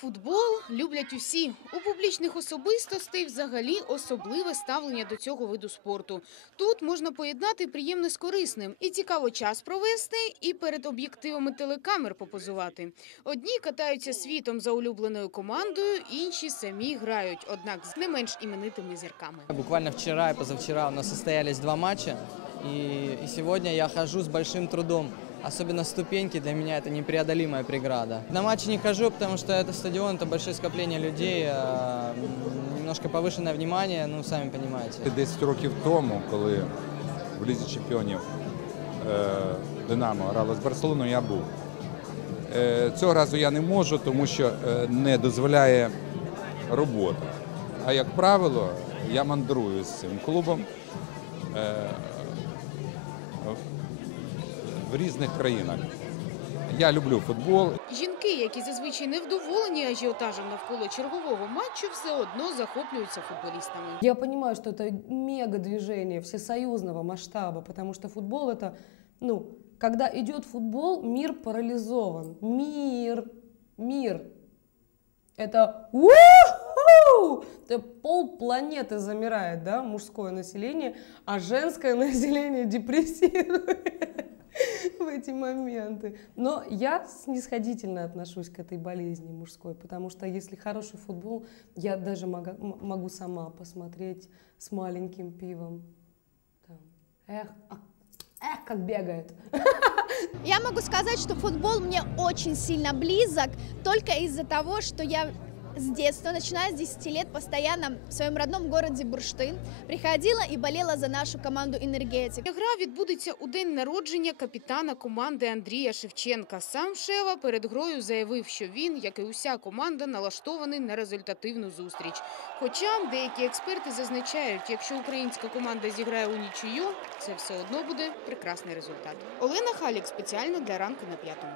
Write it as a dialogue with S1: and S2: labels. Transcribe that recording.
S1: Футбол люблять усі. У публічних особистостей взагалі особливе ставлення до цього виду спорту. Тут можна поєднати приємне з корисним і цікаво час провести, і перед об'єктивами телекамер попозувати. Одні катаються світом за улюбленою командою, інші самі грають, однак з не менш іменитими зірками.
S2: Буквально вчера и позавчера у нас состоялись два матча, и, и сегодня я хожу с большим трудом. Особенно ступеньки для меня это непреодолимая преграда. На матчи не хожу, потому что это стадион, это большое скопление людей, а, м, немножко повышенное внимание, ну, сами понимаете.
S3: 10 років тому, коли в Лізі чемпіонів е, Динамо грало з Барселоною, я був. Е, цього разу я не можу, тому що е, не дозволяє робота. А як правило, я мандрую з цим клубом е, в- в різних країнах. Я люблю футбол,
S1: Жінки, які зазвичай невдоволені ажіотажем навколо чергового матчу, все одно захоплюються футболістами.
S4: Я понимаю, что это мега движение всесоюзного масштаба, потому что футбол это, ну, когда идет футбол, мир парализован. Мир, мир. Это «Уху!» Это пол планеты замирает, да, мужское население, а женское население депрессирует в эти моменты. Но я снисходительно отношусь к этой болезни мужской, потому что если хороший футбол, я даже мога- м- могу сама посмотреть с маленьким пивом. Там. Эх, а- эх, как бегает.
S5: Я могу сказать, что футбол мне очень сильно близок, только из-за того, что я с детства, начиная с 10 лет, постоянно в своем родном городе Бурштин приходила и болела за нашу команду «Энергетик».
S1: Гра відбудеться у день народження капітана команди Андрія Шевченка. Сам Шева перед грою заявив, що він, як і уся команда, налаштований на результативну зустріч. Хоча деякі експерти зазначають, якщо українська команда зіграє у нічию, це все одно буде прекрасний результат. Олена Халік спеціально для ранку на п'ятому.